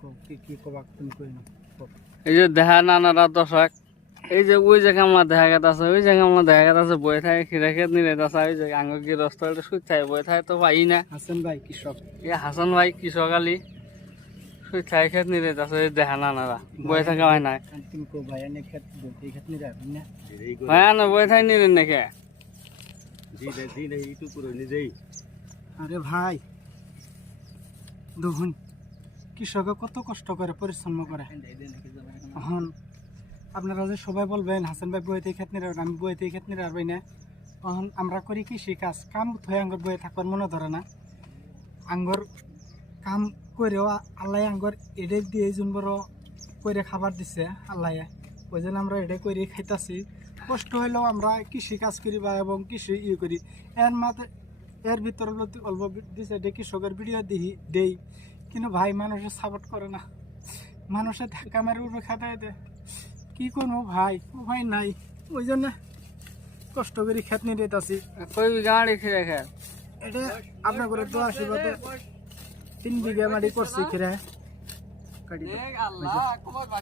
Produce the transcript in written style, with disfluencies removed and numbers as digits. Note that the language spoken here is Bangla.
কি কবাক তুমি কই না এই যে দেখা নানারা দর্শক এই যে ওই জায়গা আমার দেখা গেত আছে ওই জায়গা আমার দেখা গেত আছে বয়ে থাকে খিরা খেত নিয়ে আছে ওই জায়গা আঙ্গ কি রাস্তা শুই থাকে বয়ে থাকে তো পাই না হাসান ভাই কৃষক এই হাসান ভাই কৃষক আলী শুই থাকে খেত নিয়ে আছে দেখা নানারা বয়ে থাকা হয় না তুমি কো ভাই এনে খেত বলতে খেত নি রাখবেন না হয় না বয়ে থাকে নিলেন নাকি আরে ভাই দেখুন কৃষকে কত কষ্ট করে পরিশ্রম করে এখন আপনারা যে সবাই বলবেন হাসান ভাই বইতে খেত নিয়ে রাখবেন আমি বইতে খেত নিয়ে রাখবই না এখন আমরা করি কৃষি কাজ কাম হয়ে আঙ্গর বয়ে থাকবার মনে ধরে না আঙ্গর কাম করেও আল্লাহ আঙ্গর এডে দিয়ে যোন বড় করে খাবার দিছে আল্লাহ ওই জন্য আমরা এডে করে খাইতাছি কষ্ট হইলেও আমরা কৃষি কাজ করি বা এবং কৃষি করি এর ভিতরে অল্প দিছে কৃষকের ভিডিও দেই কিন্তু ভাই মানুষের সাপোর্ট করে না মানুষের ধাক্কা মারে উপরে খাতায় দেয় কি করবো ভাই উপায় নাই ওই জন্য কষ্ট করে খেত নিয়ে দিতেছি কই গাড়ি খিরা খেত এটা আপনার করে তো আশীর্বাদে 3 বিঘা মাটি করছি খিরা